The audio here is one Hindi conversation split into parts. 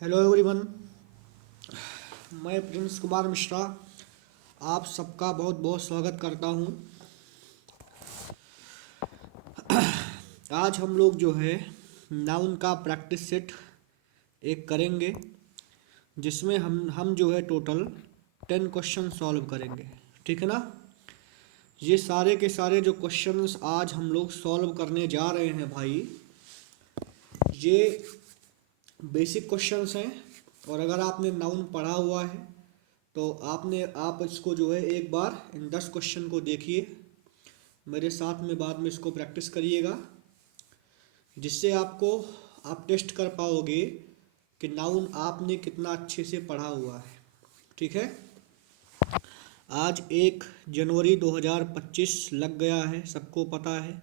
Hello everyone. मैं प्रिंस कुमार मिश्रा आप सबका बहुत बहुत स्वागत करता हूं। आज हम लोग जो है नाउन का प्रैक्टिस सेट एक करेंगे, जिसमें हम जो है टोटल 10 क्वेश्चन सॉल्व करेंगे। ठीक है ना। ये सारे के सारे जो क्वेश्चंस आज हम लोग सॉल्व करने जा रहे हैं भाई, ये बेसिक क्वेश्चंस हैं। और अगर आपने नाउन पढ़ा हुआ है तो आप इसको जो है एक बार इन 10 क्वेश्चन को देखिए, मेरे साथ में बाद में इसको प्रैक्टिस करिएगा, जिससे आप टेस्ट कर पाओगे कि नाउन आपने कितना अच्छे से पढ़ा हुआ है। ठीक है। आज 1 जनवरी 2025 लग गया है, सबको पता है।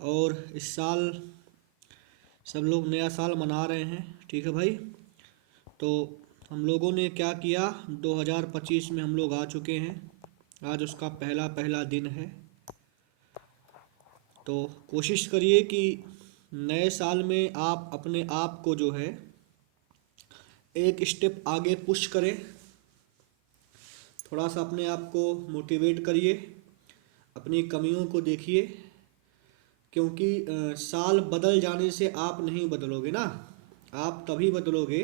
और इस साल सब लोग नया साल मना रहे हैं। ठीक है भाई। तो हम लोगों ने क्या किया, 2025 में हम लोग आ चुके हैं। आज उसका पहला पहला दिन है। तो कोशिश करिए कि नए साल में आप अपने आप को जो है एक स्टेप आगे पुश करें। थोड़ा सा अपने आप को मोटिवेट करिए, अपनी कमियों को देखिए, क्योंकि साल बदल जाने से आप नहीं बदलोगे ना। आप तभी बदलोगे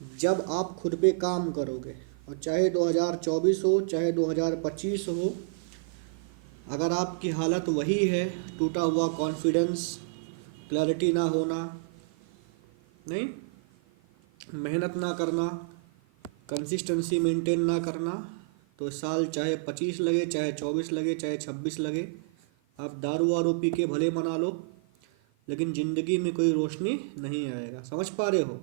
जब आप खुद पे काम करोगे। और चाहे 2024 हो चाहे 2025 हो, अगर आपकी हालत वही है, टूटा हुआ कॉन्फिडेंस, क्लैरिटी ना होना, नहीं मेहनत ना करना, कंसिस्टेंसी मेंटेन ना करना, तो साल चाहे 25 लगे, चाहे 24 लगे, चाहे 26 लगे, आप दारू वारू पी के भले मना लो, लेकिन ज़िंदगी में कोई रोशनी नहीं आएगा। समझ पा रहे हो।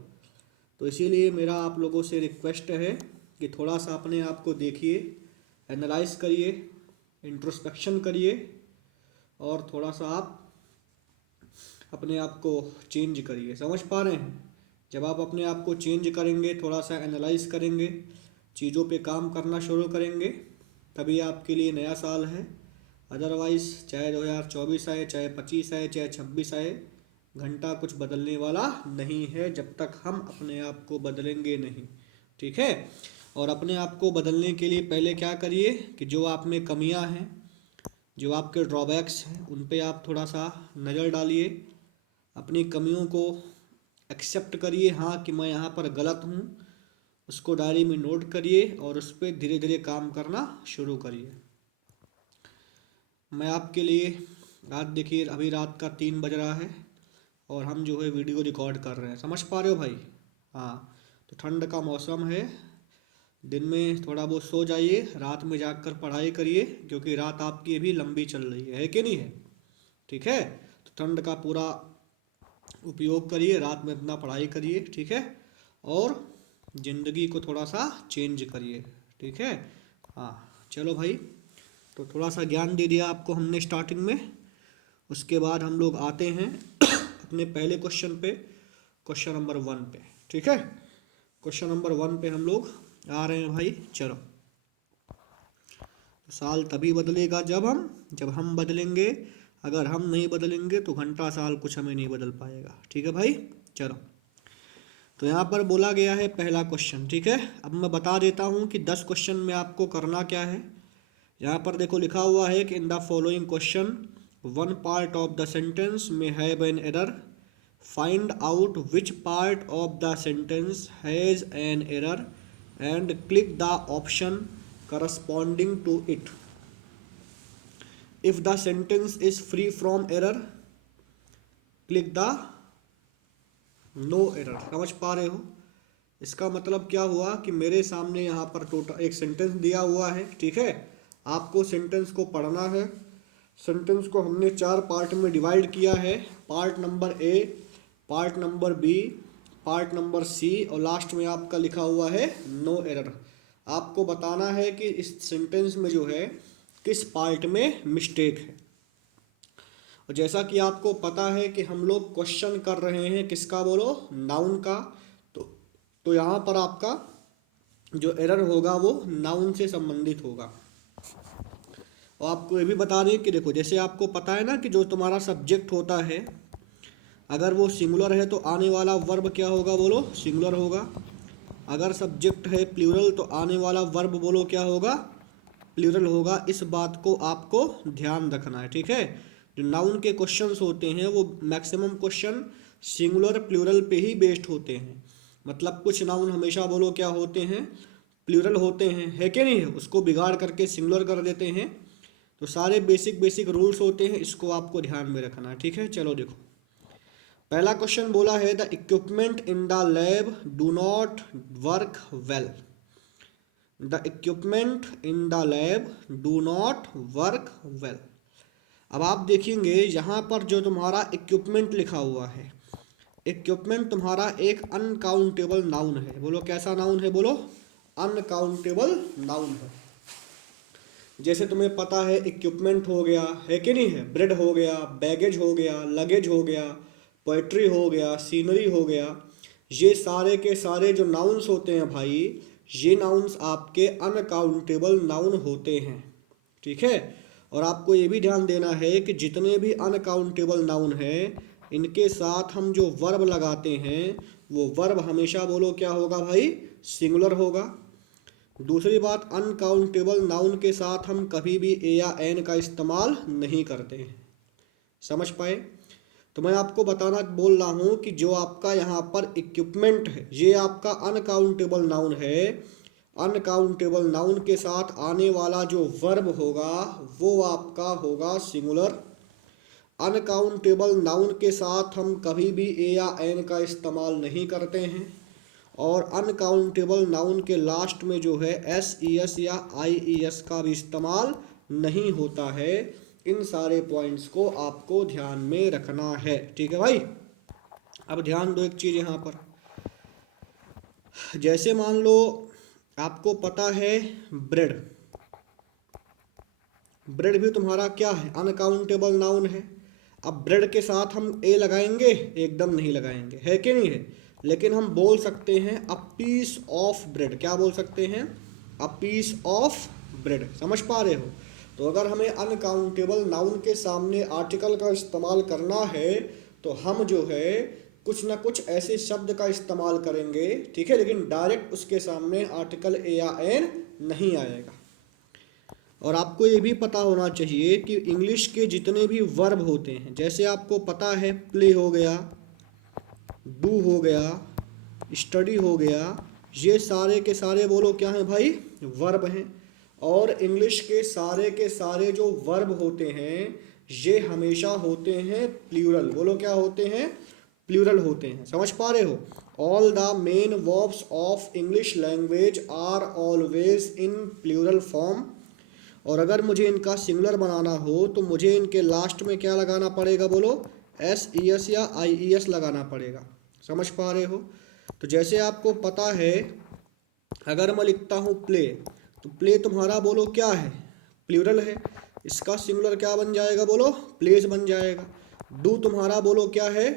तो इसीलिए मेरा आप लोगों से रिक्वेस्ट है कि थोड़ा सा अपने आप को देखिए, एनालाइज करिए, इंट्रोस्पेक्शन करिए, और थोड़ा सा आप अपने आप को चेंज करिए। समझ पा रहे हैं। जब आप अपने आप को चेंज करेंगे, थोड़ा सा एनालाइज करेंगे, चीज़ों पे काम करना शुरू करेंगे, तभी आपके लिए नया साल है। अदरवाइज़ चाहे 2024 आए, चाहे 25 आए, चाहे 26 आए, घंटा कुछ बदलने वाला नहीं है जब तक हम अपने आप को बदलेंगे नहीं। ठीक है। और अपने आप को बदलने के लिए पहले क्या करिए कि जो आप में कमियां हैं, जो आपके ड्रॉबैक्स हैं, उन पे आप थोड़ा सा नज़र डालिए। अपनी कमियों को एक्सेप्ट करिए, हाँ कि मैं यहाँ पर गलत हूँ, उसको डायरी में नोट करिए और उस पर धीरे धीरे काम करना शुरू करिए। मैं आपके लिए आज देखिए, अभी रात का 3 बज रहा है और हम जो है वीडियो रिकॉर्ड कर रहे हैं। समझ पा रहे हो भाई। हाँ। तो ठंड का मौसम है, दिन में थोड़ा बहुत सो जाइए, रात में जाकर पढ़ाई करिए, क्योंकि रात आपकी अभी लंबी चल रही है कि नहीं है। ठीक है। तो ठंड का पूरा उपयोग करिए, रात में अपना पढ़ाई करिए। ठीक है। और ज़िंदगी को थोड़ा सा चेंज करिए। ठीक है। हाँ चलो भाई। तो थोड़ा सा ज्ञान दे दिया आपको हमने स्टार्टिंग में। उसके बाद हम लोग आते हैं अपने पहले क्वेश्चन पे, क्वेश्चन नंबर 1 पे। ठीक है। क्वेश्चन नंबर 1 पे हम लोग आ रहे हैं भाई। चलो। साल तभी बदलेगा जब हम बदलेंगे। अगर हम नहीं बदलेंगे तो घंटा साल कुछ हमें नहीं बदल पाएगा। ठीक है भाई। चलो। तो यहाँ पर बोला गया है पहला क्वेश्चन। ठीक है। अब मैं बता देता हूँ कि 10 क्वेश्चन में आपको करना क्या है। यहाँ पर देखो लिखा हुआ है कि in the following question one part of the sentence में have an error, find out which part of the sentence has an error and click the option corresponding to it. If the sentence is free from error, click the no error. समझ पा रहे हो। इसका मतलब क्या हुआ कि मेरे सामने यहाँ पर टोटल एक सेंटेंस दिया हुआ है। ठीक है। आपको सेंटेंस को पढ़ना है। सेंटेंस को हमने 4 पार्ट में डिवाइड किया है। Part number A, part number B, part number C, और लास्ट में आपका लिखा हुआ है नो एरर। आपको बताना है कि इस सेंटेंस में जो है किस पार्ट में मिस्टेक है। और जैसा कि आपको पता है कि हम लोग क्वेश्चन कर रहे हैं किसका, बोलो, नाउन का। तो यहाँ पर आपका जो एरर होगा वो नाउन से संबंधित होगा। और आपको ये भी बता दें कि देखो, जैसे आपको पता है ना कि जो तुम्हारा सब्जेक्ट होता है, अगर वो सिंगुलर है तो आने वाला वर्ब क्या होगा बोलो, सिंगुलर होगा। अगर सब्जेक्ट है प्लूरल तो आने वाला वर्ब बोलो क्या होगा, प्लूरल होगा। इस बात को आपको ध्यान रखना है, ठीक है। जो नाउन के क्वेश्चंस होते हैं वो मैक्सिमम क्वेश्चन सिंगुलर प्लूरल पे ही बेस्ड होते हैं। मतलब कुछ नाउन हमेशा बोलो क्या होते हैं, प्लूरल होते हैं, है कि नहीं है, उसको बिगाड़ करके सिंगुलर कर देते हैं। तो सारे बेसिक बेसिक रूल्स होते हैं, इसको आपको ध्यान में रखना है, ठीक है। चलो देखो, पहला क्वेश्चन बोला है the equipment in the lab do not work well. The equipment in the lab do not work well. अब आप देखेंगे यहाँ पर जो तुम्हारा इक्विपमेंट लिखा हुआ है, इक्विपमेंट तुम्हारा एक अनकाउंटेबल नाउन है। बोलो कैसा नाउन है, बोलो अनकाउंटेबल नाउन है। जैसे तुम्हें पता है इक्विपमेंट हो गया, है कि नहीं है, ब्रेड हो गया, बैगेज हो गया, लगेज हो गया, पोइट्री हो गया, सीनरी हो गया, ये सारे के सारे जो नाउन्स होते हैं भाई, ये नाउन्स आपके अनकाउंटेबल नाउन होते हैं, ठीक है। और आपको ये भी ध्यान देना है कि जितने भी अनकाउंटेबल नाउन हैं इनके साथ हम जो वर्ब लगाते हैं वो वर्ब हमेशा बोलो क्या होगा भाई, सिंगुलर होगा। दूसरी बात, अनकाउंटेबल नाउन के साथ हम कभी भी ए या एन का इस्तेमाल नहीं करते हैं, समझ पाए। तो मैं आपको बताना बोल रहा हूँ कि जो आपका यहाँ पर इक्विपमेंट है ये आपका अनकाउंटेबल नाउन है। अनकाउंटेबल नाउन के साथ आने वाला जो वर्ब होगा वो आपका होगा सिंगुलर। अनकाउंटेबल नाउन के साथ हम कभी भी ए या एन का इस्तेमाल नहीं करते हैं। और अनकाउंटेबल नाउन के लास्ट में जो है एस ई एस या आई ई एस का भी इस्तेमाल नहीं होता है। इन सारे पॉइंट्स को आपको ध्यान में रखना है, ठीक है भाई। अब ध्यान दो एक चीज़ यहाँ पर, जैसे मान लो आपको पता है ब्रेड, ब्रेड भी तुम्हारा क्या है, अनकाउंटेबल नाउन है। अब ब्रेड के साथ हम ए लगाएंगे, एकदम नहीं लगाएंगे, है कि नहीं है। लेकिन हम बोल सकते हैं अ पीस ऑफ ब्रेड, क्या बोल सकते हैं, अ पीस ऑफ ब्रेड, समझ पा रहे हो। तो अगर हमें अनकाउंटेबल नाउन के सामने आर्टिकल का इस्तेमाल करना है तो हम जो है कुछ ना कुछ ऐसे शब्द का इस्तेमाल करेंगे, ठीक है, लेकिन डायरेक्ट उसके सामने आर्टिकल ए या एन नहीं आएगा। और आपको ये भी पता होना चाहिए कि इंग्लिश के जितने भी वर्ब होते हैं, जैसे आपको पता है प्ले हो गया, डू हो गया, स्टडी हो गया, ये सारे के सारे बोलो क्या हैं भाई, वर्ब हैं। और इंग्लिश के सारे जो वर्ब होते हैं ये हमेशा होते हैं प्लूरल, बोलो क्या होते हैं, प्लूरल होते हैं, समझ पा रहे हो। All the main verbs of English language are always in plural form. और अगर मुझे इनका सिंगुलर बनाना हो तो मुझे इनके लास्ट में क्या लगाना पड़ेगा, बोलो एस ई एस या आई ई एस लगाना पड़ेगा, समझ पा रहे हो। तो जैसे आपको पता है अगर मैं लिखता हूँ प्ले, तो प्ले तुम्हारा बोलो क्या है, प्लूरल है, इसका सिंगुलर क्या बन जाएगा, बोलो प्लेस बन जाएगा। डू तुम्हारा बोलो क्या है,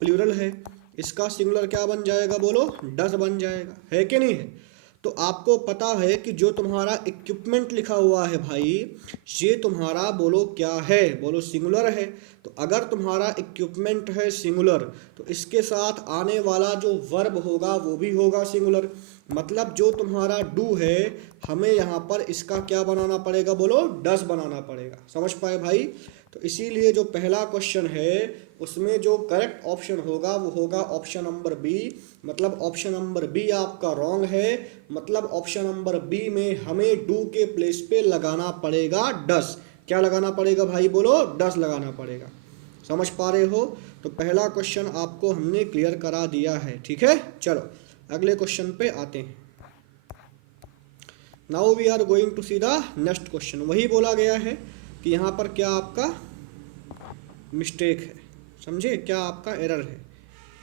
प्लूरल है, इसका सिंगुलर क्या बन जाएगा, बोलो डस बन जाएगा, है कि नहीं है। तो आपको पता है कि जो तुम्हारा इक्विपमेंट लिखा हुआ है भाई ये तुम्हारा बोलो क्या है, बोलो सिंगुलर है। तो अगर तुम्हारा इक्विपमेंट है सिंगुलर तो इसके साथ आने वाला जो वर्ब होगा वो भी होगा सिंगुलर। मतलब जो तुम्हारा डू है हमें यहाँ पर इसका क्या बनाना पड़ेगा, बोलो डस बनाना पड़ेगा, समझ पाए भाई। तो इसीलिए जो पहला क्वेश्चन है उसमें जो करेक्ट ऑप्शन होगा वो होगा ऑप्शन नंबर बी। मतलब ऑप्शन नंबर बी आपका रॉन्ग है। मतलब ऑप्शन नंबर बी में हमें डू के प्लेस पे लगाना पड़ेगा डस। क्या लगाना पड़ेगा भाई, बोलो डस लगाना पड़ेगा, समझ पा रहे हो। तो पहला क्वेश्चन आपको हमने क्लियर करा दिया है, ठीक है। चलो अगले क्वेश्चन पे आते हैं। Now we are going to see the next question. वही बोला गया है कि यहाँ पर क्या आपका मिस्टेक है, समझे, क्या आपका एरर है,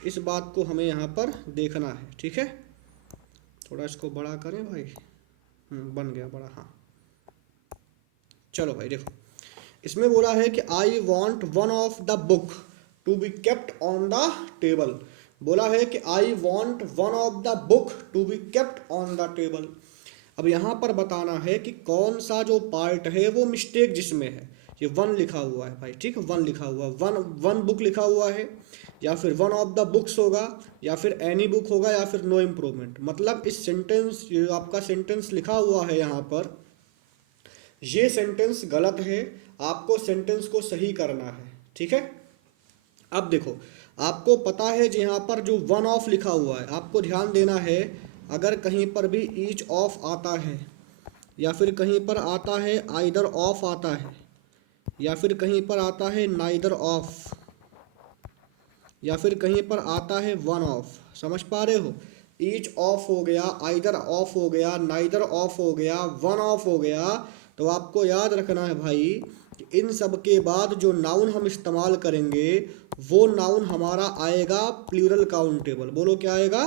इस बात को हमें यहाँ पर देखना है, ठीक है। थोड़ा इसको बड़ा करें भाई, बन गया बड़ा, हाँ। चलो भाई देखो, इसमें बोला है कि I want one of the book to be kept on the table. बोला है कि I want one of the book to be kept on the table. अब यहाँ पर बताना है कि कौन सा जो पार्ट है वो मिस्टेक जिसमें है, ये वन लिखा हुआ है भाई, ठीक है, वन लिखा हुआ, वन बुक लिखा हुआ है, या फिर वन ऑफ द बुक्स होगा, या फिर एनी बुक होगा, या फिर नो इम्प्रूवमेंट। मतलब इस सेंटेंस, जो आपका सेंटेंस लिखा हुआ है यहाँ पर, ये सेंटेंस गलत है, आपको सेंटेंस को सही करना है, ठीक है। अब देखो, आपको पता है जो यहाँ पर जो वन ऑफ लिखा हुआ है, आपको ध्यान देना है, अगर कहीं पर भी ईच ऑफ आता है, या फिर कहीं पर आता है आइदर ऑफ आता है, या फिर कहीं पर आता है नाइदर ऑफ, या फिर कहीं पर आता है वन ऑफ, समझ पा रहे हो। ईच ऑफ हो गया, आइदर ऑफ हो गया, नाइदर ऑफ हो गया, वन ऑफ हो गया, तो आपको याद रखना है भाई कि इन सब के बाद जो नाउन हम इस्तेमाल करेंगे वो नाउन हमारा आएगा प्लूरल काउंटेबल। बोलो क्या आएगा?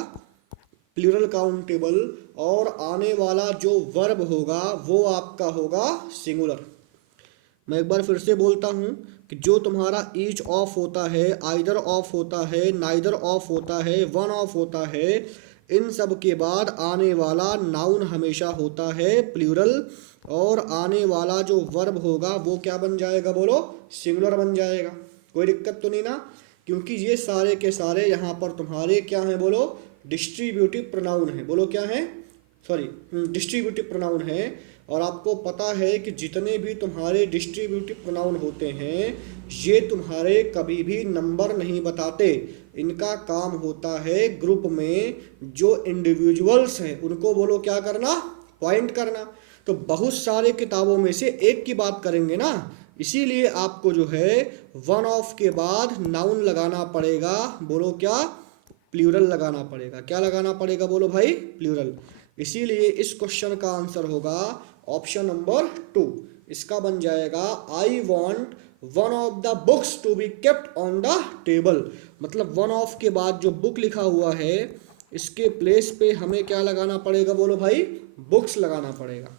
Plural countable. और आने वाला जो वर्ब होगा वो आपका होगा सिंगुलर। मैं एक बार फिर से बोलता हूँ कि जो तुम्हारा ईच ऑफ होता है, आइदर ऑफ होता है, नाइदर ऑफ होता है, वन ऑफ होता है, इन सब के बाद आने वाला नाउन हमेशा होता है प्लूरल, और आने वाला जो वर्ब होगा वो क्या बन जाएगा? बोलो सिंगुलर बन जाएगा। कोई दिक्कत तो नहीं ना? क्योंकि ये सारे के सारे यहाँ पर तुम्हारे क्या हैं? बोलो डिस्ट्रीब्यूटिव प्रोनाउन है। बोलो क्या है? सॉरी, डिस्ट्रीब्यूटिव प्रोनाउन है। और आपको पता है कि जितने भी तुम्हारे डिस्ट्रीब्यूटिव प्रोनाउन होते हैं ये तुम्हारे कभी भी नंबर नहीं बताते। इनका काम होता है ग्रुप में जो इंडिविजुअल्स हैं उनको बोलो क्या करना? पॉइंट करना। तो बहुत सारे किताबों में से एक की बात करेंगे ना, इसीलिए आपको जो है वन ऑफ के बाद नाउन लगाना पड़ेगा। बोलो क्या? प्लूरल लगाना पड़ेगा। क्या लगाना पड़ेगा? बोलो भाई प्लूरल। इसीलिए इस क्वेश्चन का आंसर होगा ऑप्शन नंबर 2। इसका बन जाएगा I want one of the books to be kept on the table. मतलब वन ऑफ के बाद जो बुक लिखा हुआ है इसके प्लेस पे हमें क्या लगाना पड़ेगा? बोलो भाई बुक्स लगाना पड़ेगा।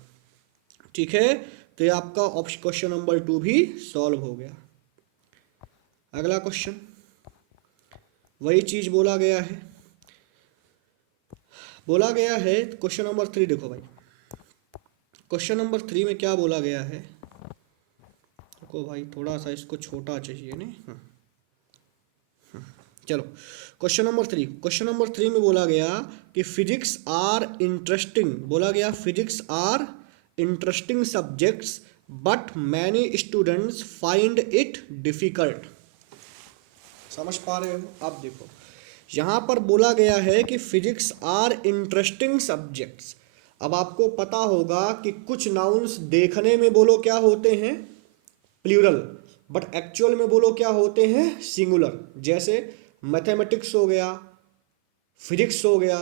ठीक है, तो ये आपका ऑप्शन क्वेश्चन नंबर 2 भी सॉल्व हो गया। अगला क्वेश्चन, वही चीज बोला गया है। क्वेश्चन नंबर 3 देखो भाई। क्वेश्चन नंबर 3 में क्या बोला गया है? देखो भाई थोड़ा सा इसको छोटा चाहिए नहीं। चलो क्वेश्चन नंबर 3 में बोला गया कि फिजिक्स आर इंटरेस्टिंग। बोला गया physics are interesting subjects but many students find it difficult. समझ पा रहे हो? अब देखो यहाँ पर बोला गया है कि फिजिक्स आर इंटरेस्टिंग सब्जेक्ट्स। अब आपको पता होगा कि कुछ नाउन्स देखने में बोलो क्या होते हैं? प्लूरल, बट एक्चुअल में बोलो क्या होते हैं? सिंगुलर। जैसे मैथमेटिक्स हो गया, फिजिक्स हो गया,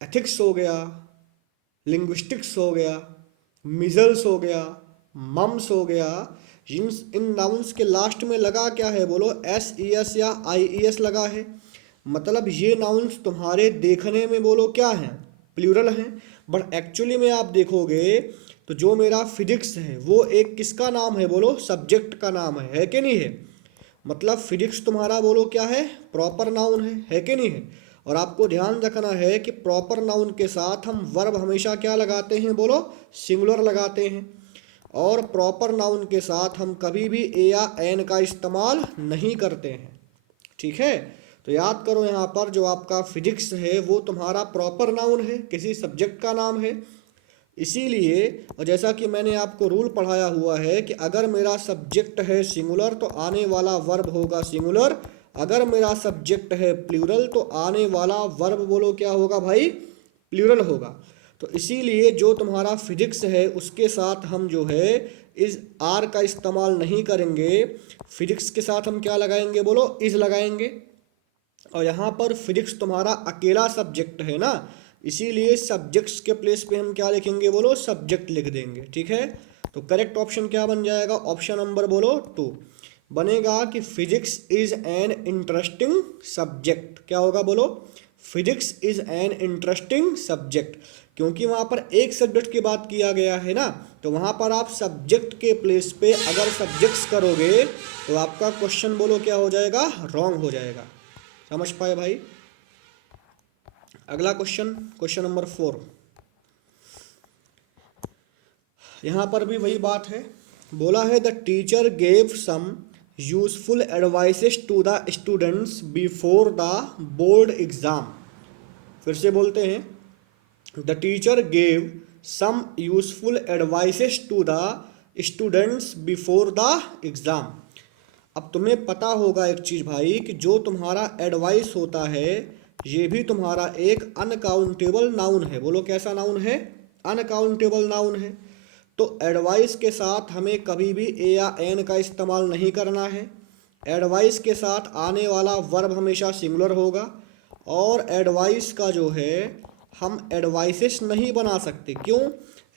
एथिक्स हो गया, लिंग्विस्टिक्स हो गया, मिजल्स हो गया, मम्स हो गया। इन नाउन्स के लास्ट में लगा क्या है? बोलो SES या IES लगा है। मतलब ये नाउन्स तुम्हारे देखने में बोलो क्या हैं? प्लूरल हैं, बट एक्चुअली में आप देखोगे तो जो मेरा फिजिक्स है वो एक किसका नाम है? बोलो सब्जेक्ट का नाम है कि नहीं है? मतलब फिजिक्स तुम्हारा बोलो क्या है? प्रॉपर नाउन है कि नहीं है? और आपको ध्यान रखना है कि प्रॉपर नाउन के साथ हम वर्ब हमेशा क्या लगाते हैं? बोलो सिंगुलर लगाते हैं। और प्रॉपर नाउन के साथ हम कभी भी ए या एन का इस्तेमाल नहीं करते हैं। ठीक है, तो याद करो यहाँ पर जो आपका फिजिक्स है वो तुम्हारा प्रॉपर नाउन है, किसी सब्जेक्ट का नाम है। इसीलिए, और जैसा कि मैंने आपको रूल पढ़ाया हुआ है कि अगर मेरा सब्जेक्ट है सिंगुलर तो आने वाला वर्ब होगा सिंगुलर, अगर मेरा सब्जेक्ट है प्लूरल तो आने वाला वर्ब बोलो क्या होगा भाई? प्लूरल होगा। तो इसीलिए जो तुम्हारा फिजिक्स है उसके साथ हम जो है इस आर का इस्तेमाल नहीं करेंगे। फिजिक्स के साथ हम क्या लगाएंगे? बोलो इज लगाएंगे। और यहाँ पर फिजिक्स तुम्हारा अकेला सब्जेक्ट है ना, इसीलिए सब्जेक्ट्स के प्लेस पे हम क्या लिखेंगे? बोलो सब्जेक्ट लिख देंगे। ठीक है, तो करेक्ट ऑप्शन क्या बन जाएगा? ऑप्शन नंबर बोलो 2 बनेगा कि physics is an interesting subject. क्या होगा? बोलो physics is an interesting subject. क्योंकि वहाँ पर एक सब्जेक्ट की बात किया गया है ना, तो वहाँ पर आप सब्जेक्ट के प्लेस पे अगर सब्जेक्ट्स करोगे तो आपका क्वेश्चन बोलो क्या हो जाएगा? रॉन्ग हो जाएगा। समझ पाए भाई? अगला क्वेश्चन, क्वेश्चन नंबर 4। यहाँ पर भी वही बात है बोला है the teacher gave some useful advices to the students before the board exam. फिर से बोलते हैं, the teacher gave some useful advices to the students before the exam. अब तुम्हें पता होगा एक चीज़ भाई, कि जो तुम्हारा एडवाइस होता है ये भी तुम्हारा एक अनकाउंटेबल नाउन है। बोलो कैसा नाउन है? अनकाउंटेबल नाउन है। तो एडवाइस के साथ हमें कभी भी ए या एन का इस्तेमाल नहीं करना है। एडवाइस के साथ आने वाला वर्ब हमेशा सिंगुलर होगा, और एडवाइस का जो है हम एडवाइसेस नहीं बना सकते। क्यों?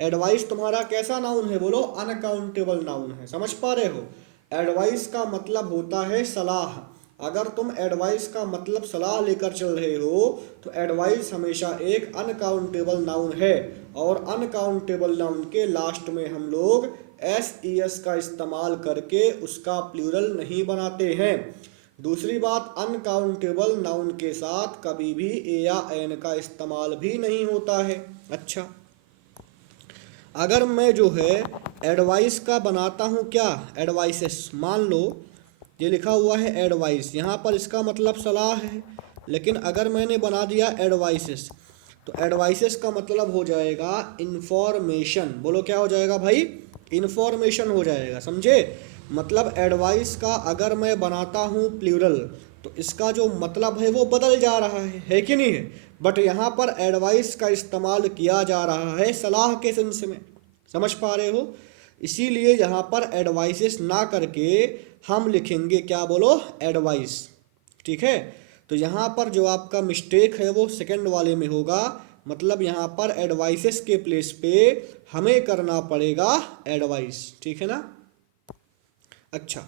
एडवाइस तुम्हारा कैसा नाउन है? बोलो अनकाउंटेबल नाउन है। समझ पा रहे हो? एडवाइस का मतलब होता है सलाह। अगर तुम एडवाइस का मतलब सलाह लेकर चल रहे हो तो एडवाइस हमेशा एक अनकाउंटेबल नाउन है, और अनकाउंटेबल नाउन के लास्ट में हम लोग एस ई एस का इस्तेमाल करके उसका प्लूरल नहीं बनाते हैं। दूसरी बात, अनकाउंटेबल नाउन के साथ कभी भी ए या एन का इस्तेमाल भी नहीं होता है। अच्छा, अगर मैं जो है एडवाइस का बनाता हूँ क्या, एडवाइसेस, मान लो ये लिखा हुआ है एडवाइस, यहाँ पर इसका मतलब सलाह है, लेकिन अगर मैंने बना दिया एडवाइसेस तो एडवाइसेस का मतलब हो जाएगा इन्फॉर्मेशन। बोलो क्या हो जाएगा भाई? इन्फॉर्मेशन हो जाएगा। समझे? मतलब एडवाइस का अगर मैं बनाता हूँ प्लूरल तो इसका जो मतलब है वो बदल जा रहा है कि नहीं है? बट यहाँ पर एडवाइस का इस्तेमाल किया जा रहा है सलाह के सेंस में। समझ पा रहे हो? इसीलिए यहाँ पर एडवाइसेस ना करके हम लिखेंगे क्या? बोलो एडवाइस। ठीक है? तो यहाँ पर जो आपका मिस्टेक है वो सेकंड वाले में होगा। मतलब यहाँ पर एडवाइसेस के प्लेस पे हमें करना पड़ेगा एडवाइस। ठीक है ना? अच्छा,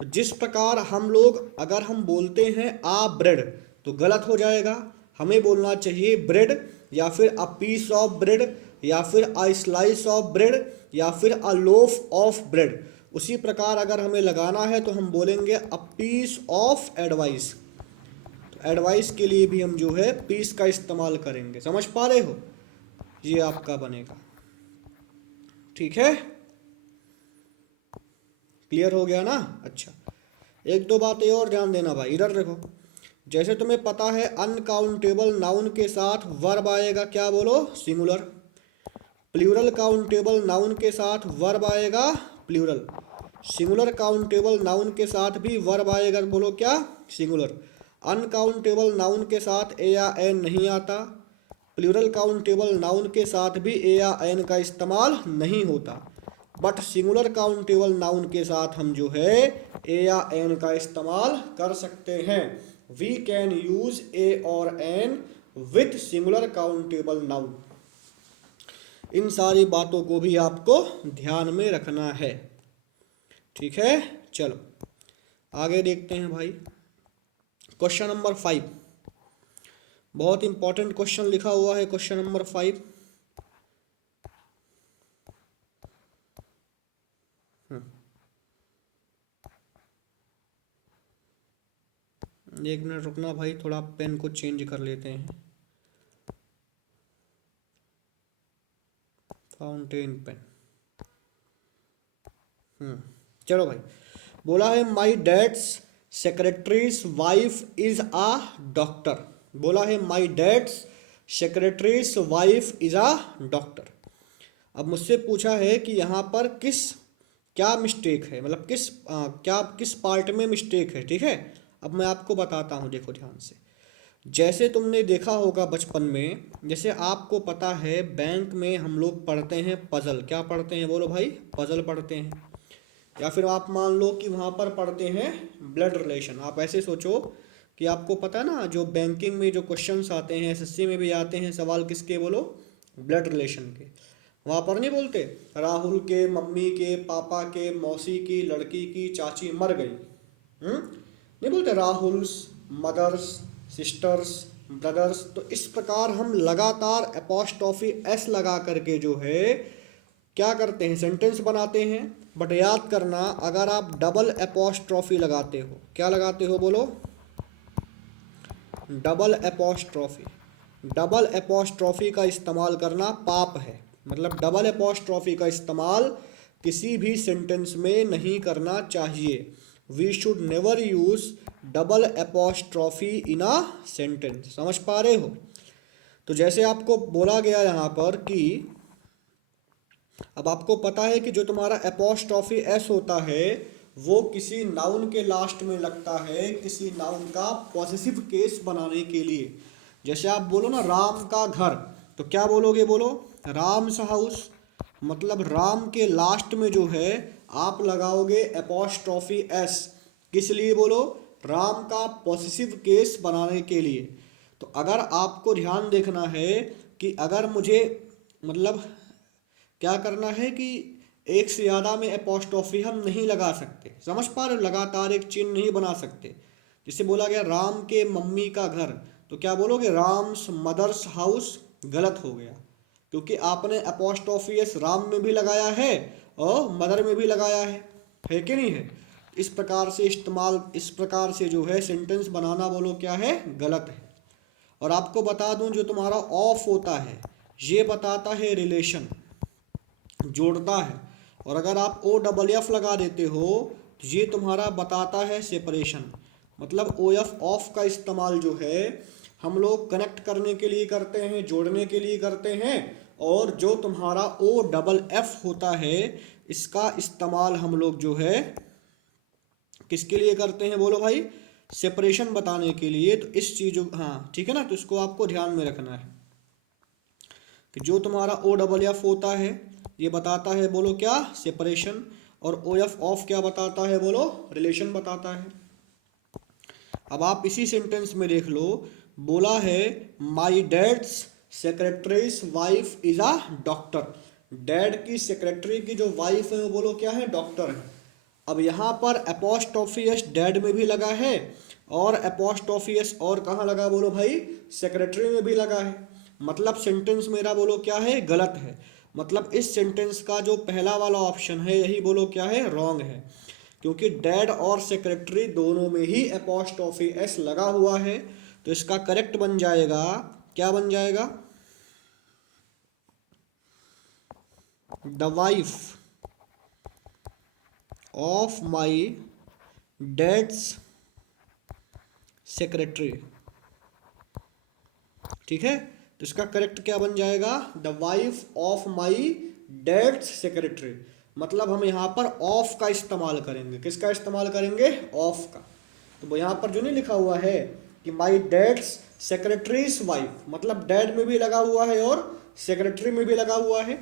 तो जिस प्रकार हम लोग अगर हम बोलते हैं आ ब्रेड तो गलत हो जाएगा। हमें बोलना चाहिए ब्रेड, या फिर अ पीस ऑफ ब्रेड, या फिर अ स्लाइस ऑफ ब्रेड, या फिर अ लोफ ऑफ ब्रेड। उसी प्रकार अगर हमें लगाना है तो हम बोलेंगे अ पीस ऑफ एडवाइस। तो एडवाइस के लिए भी हम जो है पीस का इस्तेमाल करेंगे। समझ पा रहे हो? ये आपका बनेगा। ठीक है? क्लियर हो गया ना? अच्छा, एक दो बातें और ध्यान देना भाई, इधर देखो। जैसे तुम्हें पता है अनकाउंटेबल नाउन के साथ वर्ब आएगा क्या? बोलो सिंगुलर। प्लूरल काउंटेबल नाउन के साथ वर्ब आएगा प्लूरल। सिंगुलर काउंटेबल नाउन के साथ भी वर्ब आएगा। बोलो क्या? सिंगुलर। अनकाउंटेबल नाउन के साथ ए या एन नहीं आता। प्लूरल काउंटेबल नाउन के साथ भी ए या एन का इस्तेमाल नहीं होता। बट सिंगुलर काउंटेबल नाउन के साथ हम जो है ए या एन का इस्तेमाल कर सकते हैं। वी कैन यूज ए और an with singular countable noun. इन सारी बातों को भी आपको ध्यान में रखना है। ठीक है? चलो आगे देखते हैं भाई। क्वेश्चन नंबर 5, बहुत इंपॉर्टेंट क्वेश्चन लिखा हुआ है। क्वेश्चन नंबर 5, एक मिनट रुकना भाई, थोड़ा पेन को चेंज कर लेते हैं। Fountain pen. चलो भाई, बोला है my dad's secretary's wife is a doctor. बोला है my dad's secretary's wife is a doctor. अब मुझसे पूछा है कि यहाँ पर क्या मिस्टेक है, मतलब किस पार्ट में मिस्टेक है। ठीक है? अब मैं आपको बताता हूँ, देखो ध्यान से। जैसे तुमने देखा होगा बचपन में, जैसे आपको पता है बैंक में हम लोग पढ़ते हैं पजल। क्या पढ़ते हैं? बोलो भाई, पजल पढ़ते हैं। या फिर आप मान लो कि वहाँ पर पढ़ते हैं ब्लड रिलेशन। आप ऐसे सोचो कि आपको पता ना, जो बैंकिंग में जो क्वेश्चंस आते हैं, एसएससी में भी आते हैं सवाल, किसके? बोलो ब्लड रिलेशन के। वहाँ पर नहीं बोलते राहुल के मम्मी के पापा के मौसी की लड़की की चाची मर गई। नहीं बोलते राहुल्स मदर्स सिस्टर्स ब्रदर्स। तो इस प्रकार हम लगातार अपॉस्ट्रोफी एस लगा करके जो है क्या करते हैं, सेंटेंस बनाते हैं। बट याद करना, अगर आप डबल अपॉस्ट्रोफी लगाते हो, क्या लगाते हो? बोलो डबल अपॉस्ट्रोफी। डबल अपॉस्ट्रोफी का इस्तेमाल करना पाप है। मतलब डबल अपॉस्ट्रोफी का इस्तेमाल किसी भी सेंटेंस में नहीं करना चाहिए। We should never use double apostrophe in a sentence. समझ पा रहे हो? तो जैसे आपको बोला गया यहाँ पर कि अब आपको पता है कि जो तुम्हारा एपोस्ट्रॉफी एस होता है वो किसी नाउन के लास्ट में लगता है किसी नाउन का पॉसेसिव केस बनाने के लिए। जैसे आप बोलो ना राम का घर, तो क्या बोलोगे? बोलो राम्स हाउस। मतलब राम के लास्ट में जो है आप लगाओगे एपोस्ट्रॉफी एस। किस लिए? बोलो राम का पॉसेसिव केस बनाने के लिए। तो अगर आपको ध्यान देखना है कि अगर मुझे मतलब क्या करना है कि एक से ज़्यादा में एपोस्ट्रॉफी हम नहीं लगा सकते। समझ पा रहे हो? लगातार एक चिन्ह नहीं बना सकते। जिसे बोला गया राम के मम्मी का घर, तो क्या बोलोगे? Ram's mother's house. गलत हो गया, क्योंकि आपने एपोस्ट्रॉफी एस राम में भी लगाया है और मदर में भी लगाया है कि नहीं है? इस प्रकार से जो है सेंटेंस बनाना बोलो क्या है? गलत है। और आपको बता दूं जो तुम्हारा ऑफ होता है ये बताता है रिलेशन, जोड़ता है। और अगर आप ओ डबल एफ लगा देते हो तो ये तुम्हारा बताता है सेपरेशन। मतलब ओ एफ ऑफ का इस्तेमाल जो है हम लोग कनेक्ट करने के लिए करते हैं, जोड़ने के लिए करते हैं। और जो तुम्हारा ओ डबल एफ होता है इसका इस्तेमाल हम लोग जो है किसके लिए करते हैं? बोलो भाई सेपरेशन बताने के लिए। तो इस चीज़ों हाँ ठीक है ना, तो इसको आपको ध्यान में रखना है कि जो तुम्हारा ओ डबल एफ होता है ये बताता है बोलो क्या? सेपरेशन। और ओ एफ ऑफ क्या बताता है? बोलो रिलेशन बताता है। अब आप इसी सेंटेंस में देख लो, बोला है my dad's secretary's wife is a doctor. Dad की सेक्रेटरी की जो वाइफ है वो बोलो क्या है? डॉक्टर है। अब यहाँ पर एपोस्ट्रॉफी एस डैड में भी लगा है और एपोस्ट्रॉफी एस और कहाँ लगा? बोलो भाई सेक्रेटरी में भी लगा है। मतलब सेंटेंस मेरा बोलो क्या है? गलत है। मतलब इस सेंटेंस का जो पहला वाला ऑप्शन है यही बोलो क्या है? रॉन्ग है, क्योंकि डैड और सेक्रेटरी दोनों में ही एपोस्ट्रॉफी एस लगा हुआ है। तो इसका करेक्ट बन जाएगा, क्या बन जाएगा? The wife of my dad's secretary. ठीक है, तो इसका करेक्ट क्या बन जाएगा? The wife of my dad's secretary. मतलब हम यहाँ पर ऑफ का इस्तेमाल करेंगे। किसका इस्तेमाल करेंगे? ऑफ का। तो यहाँ पर जो नहीं लिखा हुआ है कि माई डैड्स सेक्रेटरीज वाइफ, मतलब डैड में भी लगा हुआ है और सेक्रेटरी में भी लगा हुआ है।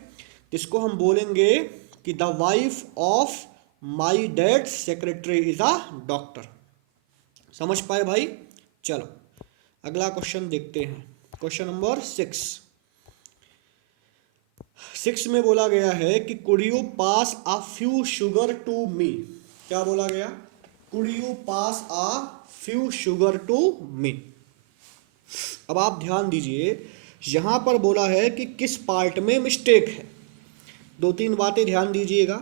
इसको हम बोलेंगे कि the wife of my dad's secretary is a doctor. समझ पाए भाई? चलो अगला क्वेश्चन देखते हैं। क्वेश्चन नंबर 6 में बोला गया है कि could you pass a few sugar to me. क्या बोला गया? Could you pass a few sugar to me. अब आप ध्यान दीजिए, यहां पर बोला है कि किस पार्ट में मिस्टेक है। दो तीन बातें ध्यान दीजिएगा।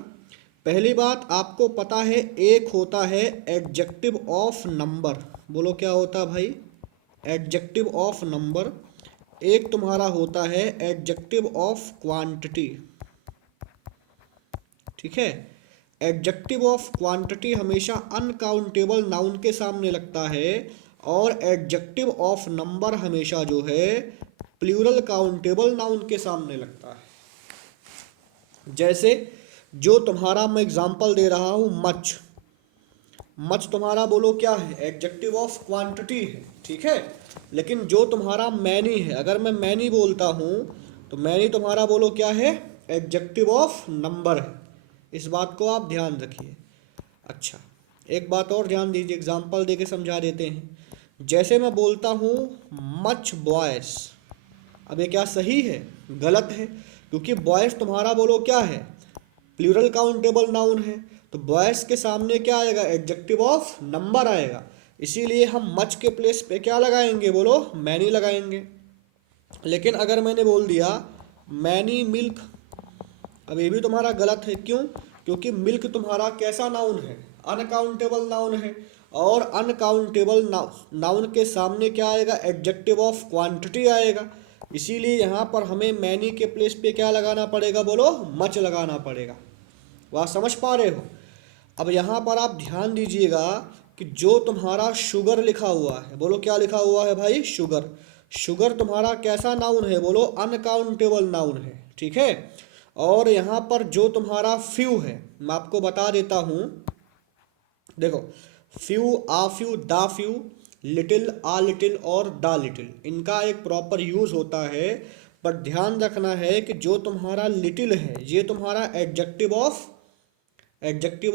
पहली बात आपको पता है एक होता है एडजेक्टिव ऑफ नंबर। बोलो क्या होता है भाई? Adjective of number. एक तुम्हारा होता है एडजेक्टिव ऑफ क्वांटिटी। ठीक है, एडजेक्टिव ऑफ क्वांटिटी हमेशा अनकाउंटेबल नाउन के सामने लगता है और एडजेक्टिव ऑफ नंबर हमेशा जो है प्लूरल काउंटेबल नाउन के सामने लगता है। जैसे जो तुम्हारा मैं एग्जांपल दे रहा हूं मच। मच तुम्हारा बोलो क्या है? एडजेक्टिव ऑफ क्वांटिटी है। ठीक है, लेकिन जो तुम्हारा मैनी है, अगर मैं मैनी बोलता हूँ तो मैनी तुम्हारा बोलो क्या है? एडजेक्टिव ऑफ नंबर है। इस बात को आप ध्यान रखिए। अच्छा, एक बात और ध्यान दीजिए, एग्जांपल देके समझा देते हैं। जैसे मैं बोलता हूँ मच बॉयस, अब ये क्या सही है? गलत है, क्योंकि बॉयस तुम्हारा बोलो क्या है? प्लूरल काउंटेबल नाउन है। तो बॉयस के सामने क्या आएगा? एडजेक्टिव ऑफ नंबर आएगा। इसीलिए हम मच के प्लेस पे क्या लगाएंगे? बोलो मैनी लगाएंगे। लेकिन अगर मैंने बोल दिया मैनी मिल्क, अब ये भी तुम्हारा गलत है। क्यों? क्योंकि मिल्क तुम्हारा कैसा नाउन है? अनकाउंटेबल नाउन है। और अनकाउंटेबल नाउन के सामने क्या आएगा? एडजेक्टिव ऑफ क्वांटिटी आएगा। इसीलिए यहाँ पर हमें मैनी के प्लेस पे क्या लगाना पड़ेगा? बोलो मच लगाना पड़ेगा। बात समझ पा रहे हो? अब यहाँ पर आप ध्यान दीजिएगा कि जो तुम्हारा शुगर लिखा हुआ है, बोलो क्या लिखा हुआ है भाई? शुगर। शुगर तुम्हारा कैसा नाउन है? बोलो अनकाउंटेबल नाउन है, ठीक है। और यहाँ पर जो तुम्हारा फ्यू है, मैं आपको बता देता हूँ, देखो, फ्यू, आ फ्यू, दा फ्यू, लिटिल, आ लिटिल और दा लिटिल, इनका एक प्रॉपर यूज होता है। बट ध्यान रखना है कि जो तुम्हारा लिटिल है ये तुम्हारा एडजेक्टिव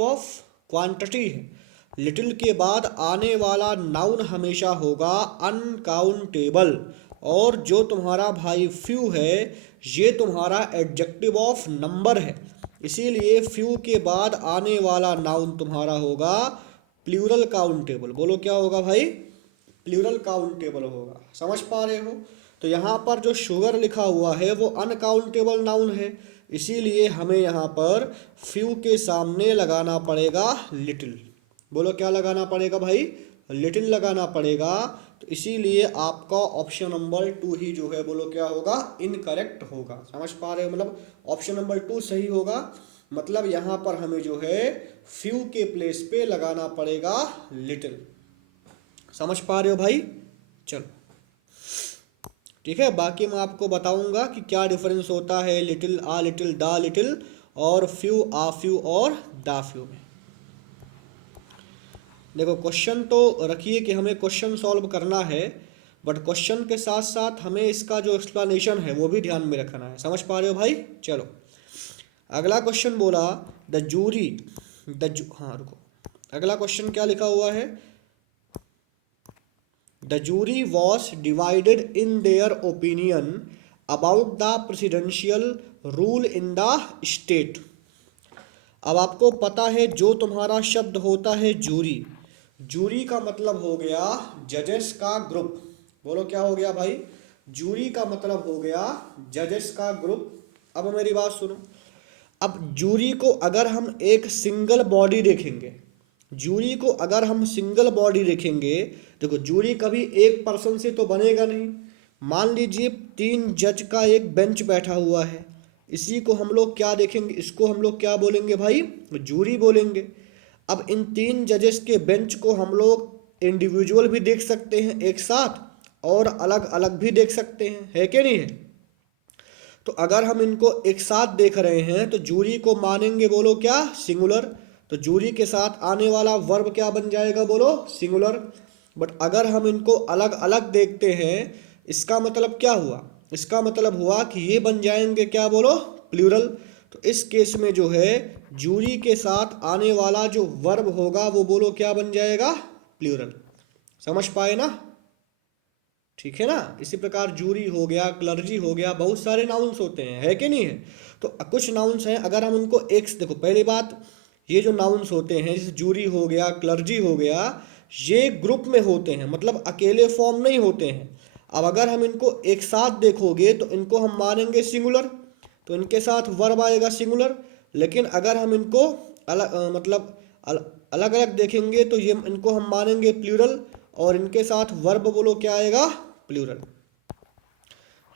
ऑफ क्वांटिटी है। लिटिल के बाद आने वाला नाउन हमेशा होगा अनकाउंटेबल। और जो तुम्हारा भाई फ्यू है ये तुम्हारा एडजेक्टिव ऑफ नंबर है, इसीलिए फ्यू के बाद आने वाला नाउन तुम्हारा होगा प्लूरल काउंटेबल। बोलो क्या होगा भाई? प्लूरल काउंटेबल होगा। समझ पा रहे हो? तो यहाँ पर जो शुगर लिखा हुआ है वो अनकाउंटेबल नाउन है, इसीलिए हमें यहाँ पर फ्यू के सामने लगाना पड़ेगा लिटिल। बोलो क्या लगाना पड़ेगा भाई? लिटिल लगाना पड़ेगा। तो इसीलिए आपका ऑप्शन नंबर 2 ही जो है बोलो क्या होगा? इनकरेक्ट होगा। समझ पा रहे हो? मतलब ऑप्शन नंबर 2 सही होगा। मतलब यहाँ पर हमें जो है फ्यू के प्लेस पे लगाना पड़ेगा लिटिल। समझ पा रहे हो भाई? चलो ठीक है, बाकी मैं आपको बताऊंगा कि क्या डिफरेंस होता है लिटिल, आ लिटिल, दा लिटिल और फ्यू, आ फ्यू और दा फ्यू में। देखो क्वेश्चन तो रखिए कि हमें क्वेश्चन सॉल्व करना है, बट क्वेश्चन के साथ साथ हमें इसका जो एक्सप्लेनेशन है वो भी ध्यान में रखना है। समझ पा रहे हो भाई? चलो अगला क्वेश्चन बोला द जूरी, हाँ रुको, अगला क्वेश्चन क्या लिखा हुआ है? The jury was divided in their opinion about the presidential rule in the state. अब आपको पता है जो तुम्हारा शब्द होता है जूरी, जूरी का मतलब हो गया जजेस का ग्रुप। बोलो क्या हो गया भाई? जूरी का मतलब हो गया जजेस का ग्रुप। अब मेरी बात सुनो, अब जूरी को अगर हम एक सिंगल बॉडी देखेंगे, जूरी को अगर हम सिंगल बॉडी देखेंगे, देखो जूरी कभी एक पर्सन से तो बनेगा नहीं। मान लीजिए 3 जज का एक बेंच बैठा हुआ है, इसी को हम लोग क्या देखेंगे? इसको हम लोग क्या बोलेंगे भाई? जूरी बोलेंगे। अब इन 3 जजेस के बेंच को हम लोग इंडिविजुअल भी देख सकते हैं एक साथ, और अलग अलग भी देख सकते हैं, है कि नहीं है? तो अगर हम इनको एक साथ देख रहे हैं तो जूरी को मानेंगे बोलो क्या? सिंगुलर। तो जूरी के साथ आने वाला वर्ब क्या बन जाएगा? बोलो सिंगुलर। बट अगर हम इनको अलग अलग देखते हैं, इसका मतलब क्या हुआ? इसका मतलब हुआ कि ये बन जाएंगे क्या? बोलो प्लूरल। तो इस केस में जो है जूरी के साथ आने वाला जो वर्ब होगा वो बोलो क्या बन जाएगा? प्लूरल। समझ पाए ना? ठीक है ना? इसी प्रकार जूरी हो गया, क्लर्जी हो गया, बहुत सारे नाउन्स होते हैं, है कि नहीं है? तो कुछ नाउन्स हैं, अगर हम उनको एक, देखो पहली बात, ये जो नाउन्स होते हैं जैसे जूरी हो गया, क्लर्जी हो गया, ये ग्रुप में होते हैं, मतलब अकेले फॉर्म नहीं होते हैं। अब अगर हम इनको एक साथ देखोगे तो इनको हम मानेंगे सिंगुलर, तो इनके साथ वर्ब आएगा सिंगुलर। लेकिन अगर हम इनको अलग मतलब अलग अलग देखेंगे तो ये इनको हम मानेंगे प्लूरल, और इनके साथ वर्ब बोलो क्या आएगा? प्लूरल।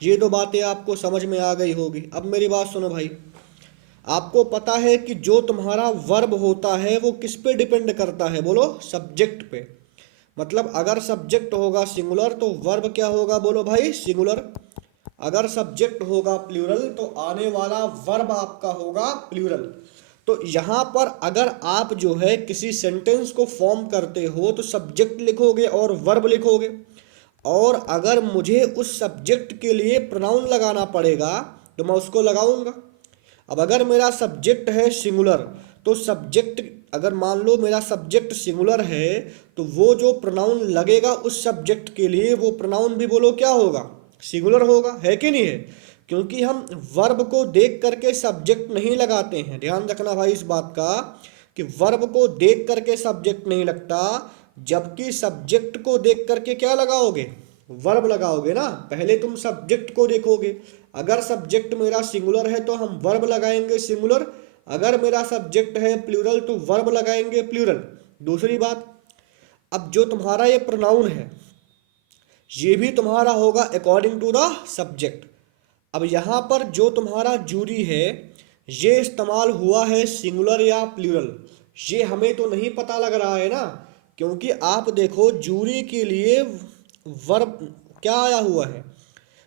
ये दो बातें आपको समझ में आ गई होगी। अब मेरी बात सुनो भाई, आपको पता है कि जो तुम्हारा वर्ब होता है वो किस पे डिपेंड करता है? बोलो सब्जेक्ट पे। मतलब अगर सब्जेक्ट होगा सिंगुलर तो वर्ब क्या होगा? बोलो भाई सिंगुलर। अगर सब्जेक्ट होगा प्लूरल तो आने वाला वर्ब आपका होगा प्लूरल। तो यहाँ पर अगर आप जो है किसी सेंटेंस को फॉर्म करते हो तो सब्जेक्ट लिखोगे और वर्ब लिखोगे, और अगर मुझे उस सब्जेक्ट के लिए प्रोनाउन लगाना पड़ेगा तो मैं उसको लगाऊंगा। अब अगर मेरा सब्जेक्ट है सिंगुलर, तो सब्जेक्ट, अगर मान लो मेरा सब्जेक्ट सिंगुलर है, तो वो जो प्रोनाउन लगेगा उस सब्जेक्ट के लिए वो प्रोनाउन भी बोलो क्या होगा? सिंगुलर होगा, है कि नहीं है? क्योंकि हम वर्ब को देख करके सब्जेक्ट नहीं लगाते हैं। ध्यान रखना भाई इस बात का कि वर्ब को देख करके सब्जेक्ट नहीं लगता, जबकि सब्जेक्ट को देख करके क्या लगाओगे? वर्ब लगाओगे ना। पहले तुम सब्जेक्ट को देखोगे, अगर सब्जेक्ट मेरा सिंगुलर है तो हम वर्ब लगाएंगे सिंगुलर, अगर मेरा सब्जेक्ट है प्लूरल तो वर्ब लगाएंगे प्लूरल। दूसरी बात, अब जो तुम्हारा ये प्रोनाउन है ये भी तुम्हारा होगा अकॉर्डिंग टू द सब्जेक्ट। अब यहाँ पर जो तुम्हारा जूरी है, ये इस्तेमाल हुआ है सिंगुलर या प्लूरल, ये हमें तो नहीं पता लग रहा है ना, क्योंकि आप देखो जूरी के लिए वर्ब क्या आया हुआ है,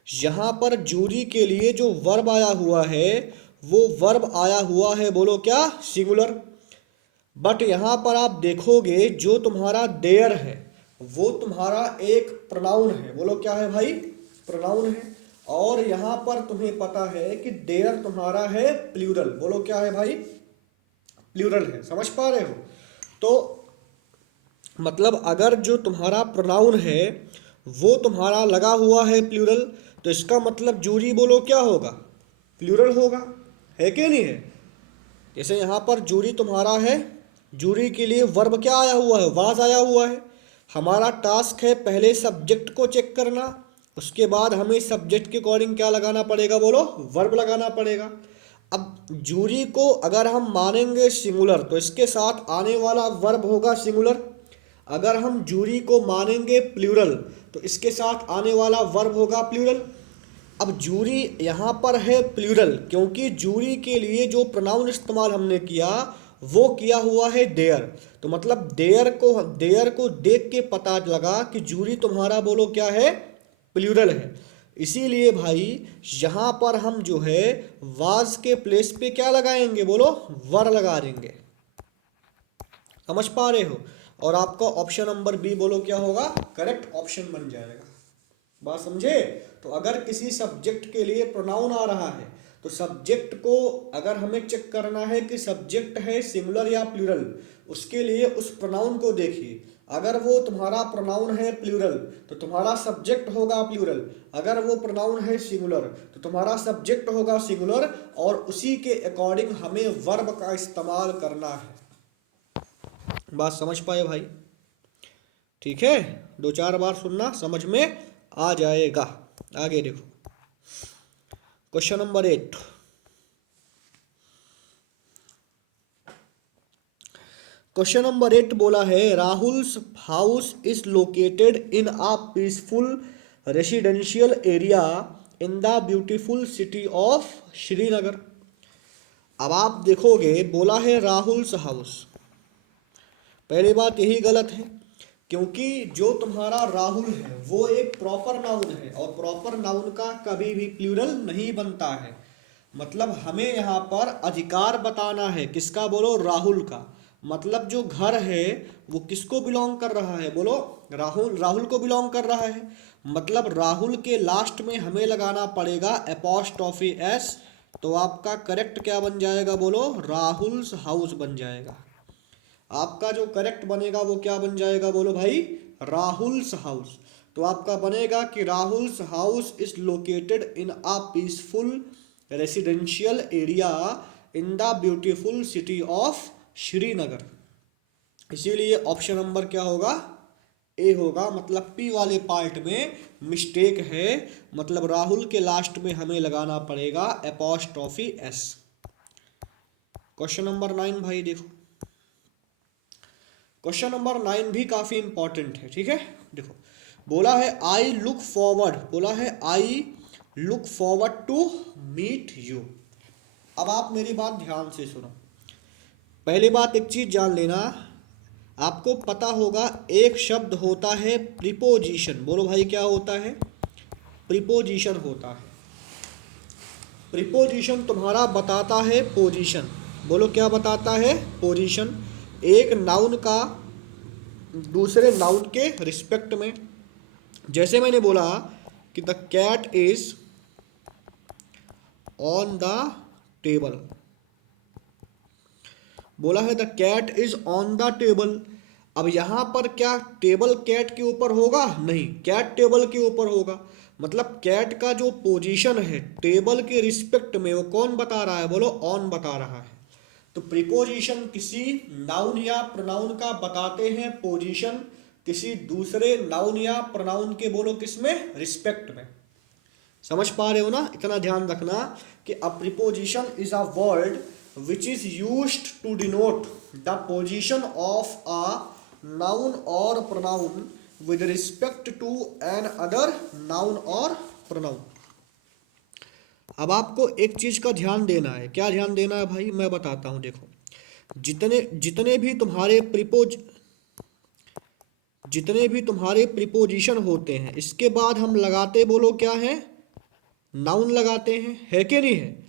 यहाँ पर जूरी के लिए जो वर्ब आया हुआ है वो वर्ब आया हुआ है, बोलो क्या, सिंगुलर। बट यहाँ पर आप देखोगे जो तुम्हारा देयर है वो तुम्हारा एक प्रोनाउन है, बोलो क्या है भाई, प्रोनाउन है। और यहाँ पर तुम्हें पता है कि देयर तुम्हारा है प्लूरल, बोलो क्या है भाई, प्लूरल है, समझ पा रहे हो। तो मतलब अगर जो तुम्हारा प्रोनाउन है वो तुम्हारा लगा हुआ है प्लूरल, तो इसका मतलब जूरी बोलो क्या होगा, प्लूरल होगा, है कि नहीं है। जैसे यहाँ पर जूरी तुम्हारा है, जूरी के लिए वर्ब क्या आया हुआ है, वाज आया हुआ है। हमारा टास्क है पहले सब्जेक्ट को चेक करना, उसके बाद हमें सब्जेक्ट के अकॉर्डिंग क्या लगाना पड़ेगा, बोलो वर्ब लगाना पड़ेगा। अब जूरी को अगर हम मानेंगे सिंगुलर तो इसके साथ आने वाला वर्ब होगा सिंगुलर, अगर हम जूरी को मानेंगे प्लूरल तो इसके साथ आने वाला वर्ब होगा प्लूरल। अब जूरी यहाँ पर है प्लूरल क्योंकि जूरी के लिए जो प्रोनाउन इस्तेमाल हमने किया वो किया हुआ है देयर, तो मतलब देयर को देख के पता लगा कि जूरी तुम्हारा बोलो क्या है, प्लूरल है। इसीलिए भाई यहाँ पर हम जो है वाज के प्लेस पे क्या लगाएंगे, बोलो वर लगा देंगे, समझ पा रहे हो। और आपका ऑप्शन नंबर बी बोलो क्या होगा, करेक्ट ऑप्शन बन जाएगा। बात समझे। तो अगर किसी सब्जेक्ट के लिए प्रोनाउन आ रहा है तो सब्जेक्ट को अगर हमें चेक करना है कि सब्जेक्ट है सिंगुलर या प्लूरल, उसके लिए उस प्रोनाउन को देखिए। अगर वो तुम्हारा प्रोनाउन है प्लूरल तो तुम्हारा सब्जेक्ट होगा प्लूरल, अगर वो प्रोनाउन है सिंगुलर तो तुम्हारा सब्जेक्ट होगा सिंगुलर, और उसी के अकॉर्डिंग हमें वर्ब का इस्तेमाल करना है। बात समझ पाए भाई, ठीक है, दो चार बार सुनना, समझ में आ जाएगा। आगे देखो क्वेश्चन नंबर 8। क्वेश्चन नंबर 8 बोला है Rahul's house is located in a peaceful residential area in the beautiful city of Srinagar. अब आप देखोगे बोला है राहुल्स हाउस, पहली बात यही गलत है क्योंकि जो तुम्हारा राहुल है वो एक प्रॉपर नाउन है और प्रॉपर नाउन का कभी भी प्लूरल नहीं बनता है। मतलब हमें यहाँ पर अधिकार बताना है, किसका, बोलो राहुल का। मतलब जो घर है वो किसको बिलोंग कर रहा है, बोलो राहुल को बिलोंग कर रहा है। मतलब राहुल के लास्ट में हमें लगाना पड़ेगा एपॉस्ट्रॉफी एस, तो आपका करेक्ट क्या बन जाएगा, बोलो राहुल्स हाउस बन जाएगा। आपका जो करेक्ट बनेगा वो क्या बन जाएगा, बोलो भाई राहुल्स हाउस। तो आपका बनेगा कि Rahul's house is located in a peaceful residential area in the beautiful city of Srinagar. इसीलिए ऑप्शन नंबर क्या होगा, ए होगा। मतलब पी वाले पार्ट में मिस्टेक है, मतलब राहुल के लास्ट में हमें लगाना पड़ेगा एपॉस्ट्रॉफी एस। क्वेश्चन नंबर 9 भाई देखो, क्वेश्चन नंबर 9 भी काफी इंपॉर्टेंट है, ठीक है। देखो बोला है आई लुक फॉरवर्ड, बोला है I look forward to meet you. अब आप मेरी बात ध्यान से सुनो। पहली बात एक चीज जान लेना, आपको पता होगा एक शब्द होता है प्रीपोजिशन, बोलो भाई क्या होता है, प्रीपोजिशन होता है। प्रीपोजिशन तुम्हारा बताता है पोजीशन, बोलो क्या बताता है, पोजीशन, एक नाउन का दूसरे नाउन के रिस्पेक्ट में। जैसे मैंने बोला कि the cat is on the table, बोला है the cat is on the table. अब यहां पर क्या टेबल कैट के ऊपर होगा, नहीं, कैट टेबल के ऊपर होगा। मतलब कैट का जो पोजीशन है टेबल के रिस्पेक्ट में वो कौन बता रहा है, बोलो ऑन बता रहा है। तो प्रीपोजिशन किसी नाउन या प्रोनाउन का बताते हैं पोजीशन किसी दूसरे नाउन या प्रोनाउन के, बोलो किसमें, रिस्पेक्ट में। समझ पा रहे हो ना, इतना ध्यान रखना कि अ preposition is a word which is used to denote the position of a noun or pronoun with respect to an other noun or pronoun। अब आपको एक चीज का ध्यान देना है। क्या ध्यान देना है भाई, मैं बताता हूं। देखो, जितने जितने भी तुम्हारे प्रिपोजिशन होते हैं, इसके बाद हम लगाते बोलो क्या है, नाउन लगाते हैं, है कि नहीं है।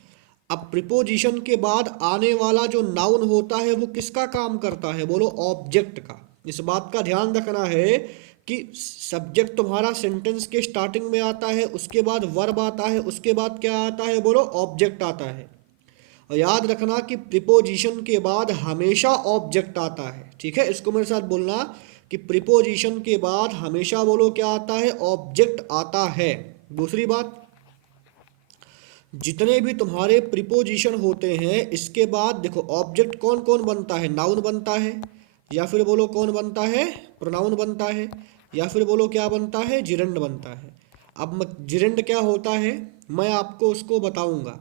अब प्रिपोजिशन के बाद आने वाला जो नाउन होता है वो किसका काम करता है, बोलो ऑब्जेक्ट का। इस बात का ध्यान रखना है कि सब्जेक्ट तुम्हारा सेंटेंस के स्टार्टिंग में आता है, उसके बाद वर्ब आता है, उसके बाद क्या आता है, बोलो ऑब्जेक्ट आता है। और याद रखना कि प्रिपोजिशन के बाद हमेशा ऑब्जेक्ट आता है, ठीक है। इसको मेरे साथ बोलना कि प्रिपोजिशन के बाद हमेशा बोलो क्या आता है, ऑब्जेक्ट आता है। दूसरी बात, जितने भी तुम्हारे प्रिपोजिशन होते हैं इसके बाद देखो ऑब्जेक्ट कौन कौन बनता है, नाउन बनता है, या फिर बोलो कौन बनता है, प्रोनाउन बनता है, या फिर बोलो क्या बनता है, जिरेंड बनता है। अब जिरेंड क्या होता है मैं आपको उसको बताऊंगा,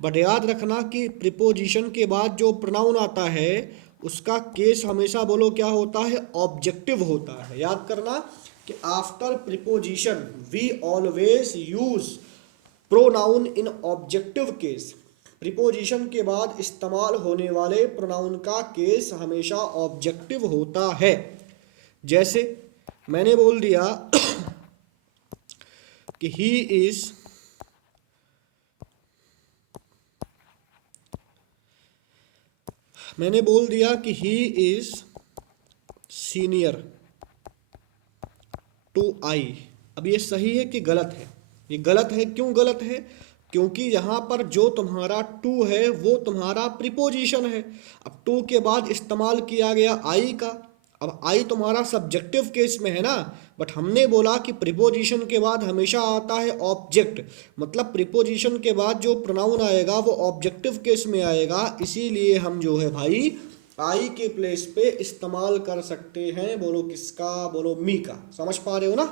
बट याद रखना कि प्रिपोजिशन के बाद जो प्रोनाउन आता है उसका केस हमेशा बोलो क्या होता है, ऑब्जेक्टिव होता है। याद करना कि after preposition we always use pronoun in objective case. Preposition के बाद इस्तेमाल होने वाले प्रोनाउन का केस हमेशा ऑब्जेक्टिव होता है। जैसे मैंने बोल दिया कि ही इज, मैंने बोल दिया कि ही इज सीनियर टू आई। अब ये सही है कि गलत है, ये गलत है। क्यों गलत है, क्योंकि यहाँ पर जो तुम्हारा टू है वो तुम्हारा प्रिपोजिशन है। अब टू के बाद इस्तेमाल किया गया आई का। अब आई तुम्हारा सब्जेक्टिव केस में है ना, बट हमने बोला कि प्रिपोजिशन के बाद हमेशा आता है ऑब्जेक्ट, मतलब प्रिपोजिशन के बाद जो प्रोनाउन आएगा वो ऑब्जेक्टिव केस में आएगा। इसीलिए हम जो है भाई आई के प्लेस पे इस्तेमाल कर सकते हैं, बोलो किसका, बोलो मी का। समझ पा रहे हो ना।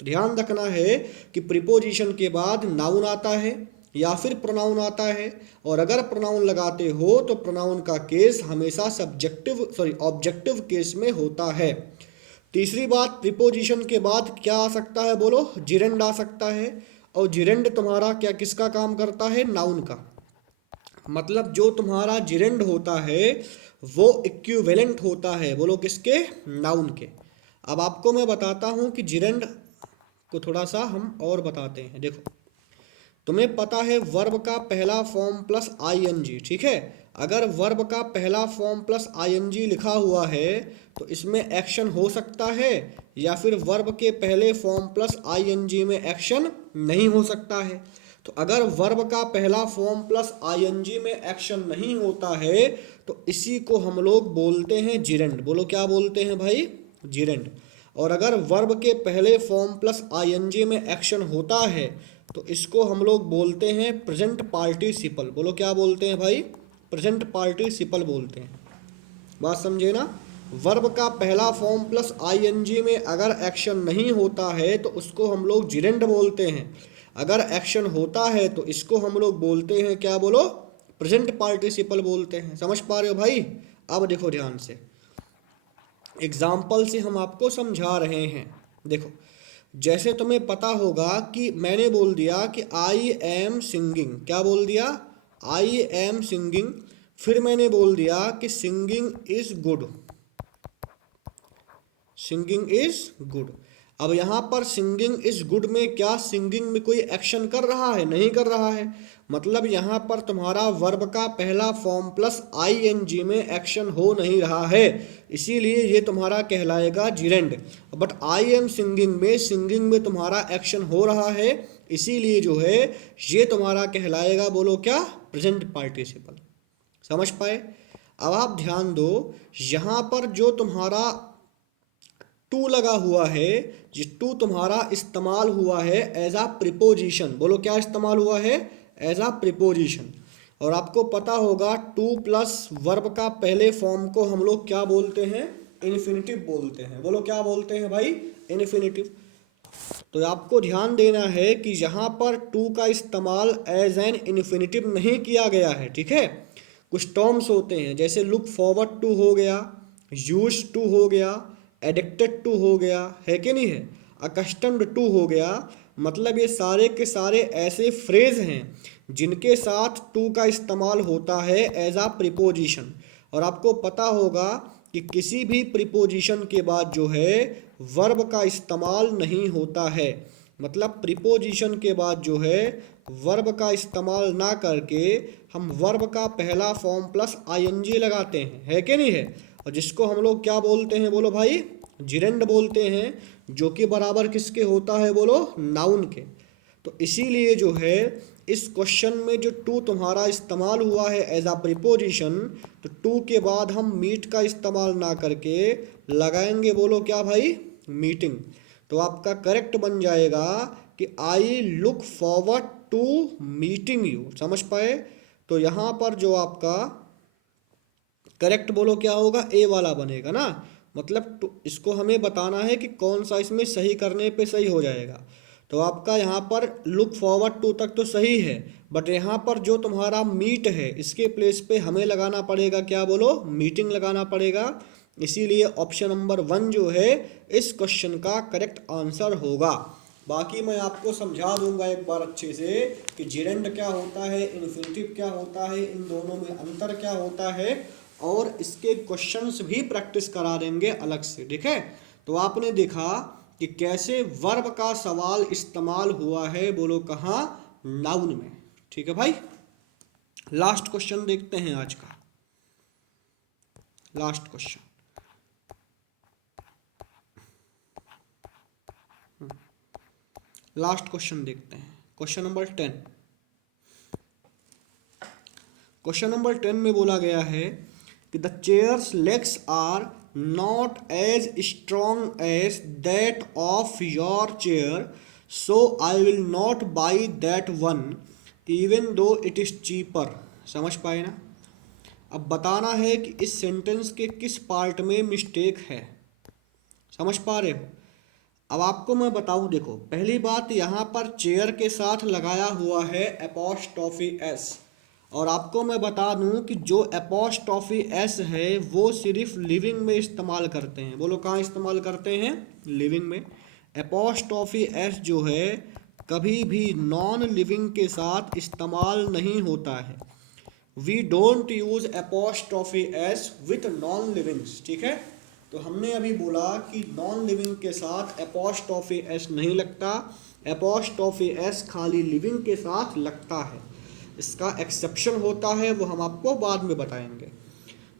तो ध्यान रखना है कि प्रिपोजिशन के बाद नाउन आता है या फिर प्रोनाउन आता है, और अगर प्रोनाउन लगाते हो तो प्रोनाउन का केस हमेशा ऑब्जेक्टिव केस में होता है। तीसरी बात, प्रिपोजिशन के बाद क्या आ सकता है, बोलो जिरेंड आ सकता है। और जिरेंड तुम्हारा क्या किसका काम करता है, नाउन का। मतलब जो तुम्हारा जिरेंड होता है वो इक्विवेलेंट होता है, बोलो किसके, नाउन के। अब आपको मैं बताता हूं कि जिरेंड को थोड़ा सा हम और बताते हैं। देखो, तुम्हें पता है वर्ब का पहला फॉर्म प्लस आईएनजी, ठीक है। अगर वर्ब का पहला फॉर्म प्लस आईएनजी लिखा हुआ है तो इसमें एक्शन हो सकता है, या फिर वर्ब के पहले फॉर्म प्लस आईएनजी में एक्शन नहीं हो सकता है। तो अगर वर्ब का पहला फॉर्म प्लस आईएनजी में एक्शन नहीं होता है तो इसी को हम लोग बोलते हैं जिरेंड। बोलो क्या बोलते हैं भाई, जिरेंड। और अगर वर्ब के पहले फॉर्म प्लस आईएनजी में एक्शन होता है तो इसको हम लोग बोलते हैं प्रेजेंट पार्टिसिपल। बोलो क्या बोलते हैं भाई, प्रेजेंट पार्टिसिपल बोलते हैं। बात समझे ना। वर्ब का पहला फॉर्म प्लस आईएनजी में अगर एक्शन नहीं होता है तो उसको हम लोग जिरेंड बोलते हैं। अगर एक्शन होता है तो इसको हम लोग बोलते हैं क्या, बोलो प्रेजेंट पार्टिसिपल बोलते हैं। समझ पा रहे हो भाई। अब देखो ध्यान से, एग्जाम्पल से हम आपको समझा रहे हैं। देखो, जैसे तुम्हें पता होगा कि मैंने बोल दिया कि आई एम सिंगिंग, क्या बोल दिया, आई एम सिंगिंग। फिर मैंने बोल दिया कि singing is good, singing is good. अब यहाँ पर सिंगिंग इज गुड में क्या सिंगिंग में कोई एक्शन कर रहा है, नहीं कर रहा है। मतलब यहाँ पर तुम्हारा वर्ब का पहला फॉर्म प्लस आईएनजी में एक्शन हो नहीं रहा है, इसीलिए ये तुम्हारा कहलाएगा जिरेंड। बट आई एम सिंगिंग में तुम्हारा एक्शन हो रहा है, इसीलिए जो है ये तुम्हारा कहलाएगा, बोलो क्या, प्रेजेंट पार्टिसिपल। समझ पाए। अब आप ध्यान दो, यहाँ पर जो तुम्हारा टू लगा हुआ है, ये टू तुम्हारा इस्तेमाल हुआ है एज आ प्रिपोजिशन। बोलो क्या इस्तेमाल हुआ है, एज आ प्रिपोजिशन। और आपको पता होगा टू प्लस वर्ब का पहले फॉर्म को हम लोग क्या बोलते हैं, इन्फिनिटिव बोलते हैं। बोलो क्या बोलते हैं भाई, इन्फिनिटिव। तो आपको ध्यान देना है कि यहाँ पर टू का इस्तेमाल एज एन इन्फिनिटिव नहीं किया गया है, ठीक है। कुछ टर्म्स होते हैं जैसे लुक फॉरवर्ड टू हो गया, यूज्ड टू हो गया, एडिक्टेड टू हो गया, है कि नहीं है, अकस्टम्ड टू हो गया। मतलब ये सारे के सारे ऐसे फ्रेज हैं जिनके साथ टू का इस्तेमाल होता है एज आ प्रीपोजिशन। और आपको पता होगा कि किसी भी प्रीपोजिशन के बाद जो है वर्ब का इस्तेमाल नहीं होता है। मतलब प्रीपोजिशन के बाद जो है वर्ब का इस्तेमाल ना करके हम वर्ब का पहला फॉर्म प्लस आईएनजी लगाते हैं, है कि नहीं है। और जिसको हम लोग क्या बोलते हैं बोलो भाई, जिरेंड बोलते हैं, जो कि बराबर किसके होता है बोलो, नाउन के। तो इसीलिए जो है इस क्वेश्चन में जो टू तुम्हारा इस्तेमाल हुआ है एज आ प्रीपोजिशन, तो टू के बाद हम मीट का इस्तेमाल ना करके लगाएंगे बोलो क्या भाई, मीटिंग। तो आपका करेक्ट बन जाएगा कि I look forward to meeting you. समझ पाए। तो यहाँ पर जो आपका करेक्ट बोलो क्या होगा, ए वाला बनेगा ना। मतलब इसको हमें बताना है कि कौन सा इसमें सही करने पे सही हो जाएगा। तो आपका यहाँ पर लुक फॉरवर्ड टू तक तो सही है, बट यहाँ पर जो तुम्हारा मीट है इसके प्लेस पे हमें लगाना पड़ेगा क्या बोलो, मीटिंग लगाना पड़ेगा। इसीलिए ऑप्शन नंबर 1 जो है इस क्वेश्चन का करेक्ट आंसर होगा। बाकी मैं आपको समझा दूंगा एक बार अच्छे से कि जिरेंड क्या होता है, इन्फिनिटिव क्या होता है, इन दोनों में अंतर क्या होता है, और इसके क्वेश्चंस भी प्रैक्टिस करा देंगे अलग से, ठीक है। तो आपने देखा कि कैसे वर्ब का सवाल इस्तेमाल हुआ है बोलो कहाँ, नाउन में। ठीक है भाई, लास्ट क्वेश्चन देखते हैं आज का। लास्ट क्वेश्चन, लास्ट क्वेश्चन देखते हैं, क्वेश्चन नंबर 10। क्वेश्चन नंबर 10 में बोला गया है कि the chair's legs are not as strong as that of your chair, so I will not buy that one even though it is cheaper. समझ पाए ना। अब बताना है कि इस सेंटेंस के किस पार्ट में मिस्टेक है। समझ पा रहे हो। अब आपको मैं बताऊं, देखो पहली बात यहाँ पर चेयर के साथ लगाया हुआ है एपोस्ट्रोफी एस। और आपको मैं बता दूं कि जो एपोस्ट्रोफी एस है वो सिर्फ लिविंग में इस्तेमाल करते हैं। बोलो कहाँ इस्तेमाल करते हैं, लिविंग में। एपोस्ट्रोफी एस जो है कभी भी नॉन लिविंग के साथ इस्तेमाल नहीं होता है। We don't use apostrophe S with non livings, ठीक है। तो हमने अभी बोला कि नॉन लिविंग के साथ एपोस्ट्रोफी एस नहीं लगता, एपोस्ट्रोफी एस खाली लिविंग के साथ लगता है। इसका एक्सेप्शन होता है, वो हम आपको बाद में बताएंगे।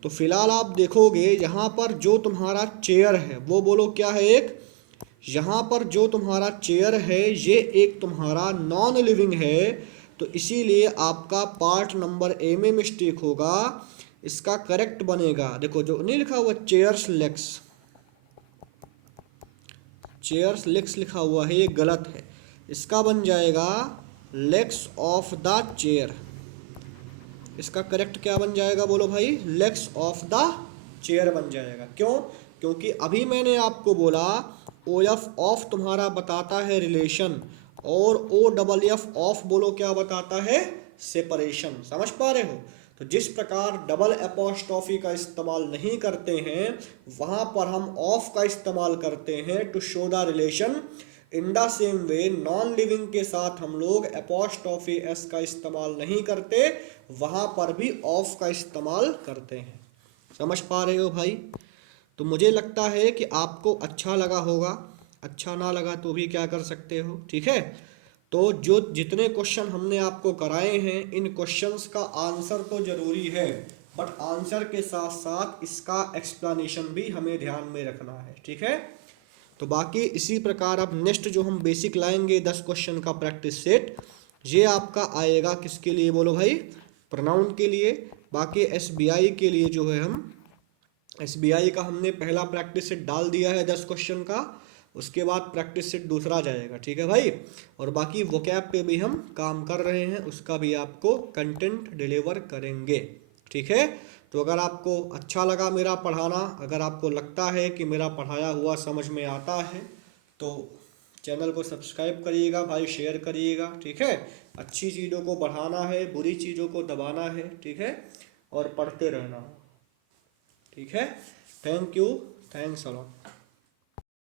तो फिलहाल आप देखोगे यहाँ पर जो तुम्हारा चेयर है वो बोलो क्या है, एक यहाँ पर जो तुम्हारा चेयर है ये एक तुम्हारा नॉन लिविंग है। तो इसीलिए आपका पार्ट नंबर ए में मिस्टेक होगा। इसका करेक्ट बनेगा, देखो जो नहीं लिखा हुआ चेयर्स लेग्स, चेयर्स लेग्स लिखा हुआ है ये गलत है। इसका बन जाएगा लेग्स ऑफ द चेयर। इसका करेक्ट क्या बन जाएगा बोलो भाई, लेग्स ऑफ द चेयर बन जाएगा। क्यों, क्योंकि अभी मैंने आपको बोला ओ एफ ऑफ तुम्हारा बताता है रिलेशन, और ओ डबल एफ ऑफ बोलो क्या बताता है, सेपरेशन। समझ पा रहे हो। तो जिस प्रकार डबल एपोस्ट्रोफी का इस्तेमाल नहीं करते हैं वहां पर हम ऑफ का इस्तेमाल करते हैं to show the relation. In the same way non living के साथ हम लोग एपोस्ट्रोफी एस का इस्तेमाल नहीं करते, वहां पर भी ऑफ का इस्तेमाल करते हैं। समझ पा रहे हो भाई। तो मुझे लगता है कि आपको अच्छा लगा होगा, अच्छा ना लगा तो भी क्या कर सकते हो, ठीक है। तो जो जितने क्वेश्चन हमने आपको कराए हैं इन क्वेश्चंस का आंसर तो जरूरी है, बट आंसर के साथ साथ इसका एक्सप्लेनेशन भी हमें ध्यान में रखना है, ठीक है। तो बाकी इसी प्रकार अब नेक्स्ट जो हम बेसिक लाएंगे 10 क्वेश्चन का प्रैक्टिस सेट, ये आपका आएगा किसके लिए बोलो भाई, प्रोनाउन के लिए। बाकी एसबीआई के लिए जो है हम एसबीआई का हमने पहला प्रैक्टिस सेट डाल दिया है 10 क्वेश्चन का, उसके बाद प्रैक्टिस सेट दूसरा जाएगा, ठीक है भाई। और बाकी वोकैब पे भी हम काम कर रहे हैं, उसका भी आपको कंटेंट डिलीवर करेंगे, ठीक है। तो अगर आपको अच्छा लगा मेरा पढ़ाना, अगर आपको लगता है कि मेरा पढ़ाया हुआ समझ में आता है, तो चैनल को सब्सक्राइब करिएगा भाई, शेयर करिएगा, ठीक है। अच्छी चीज़ों को बढ़ाना है, बुरी चीज़ों को दबाना है, ठीक है, और पढ़ते रहना, ठीक है। Thank you, thanks a lot.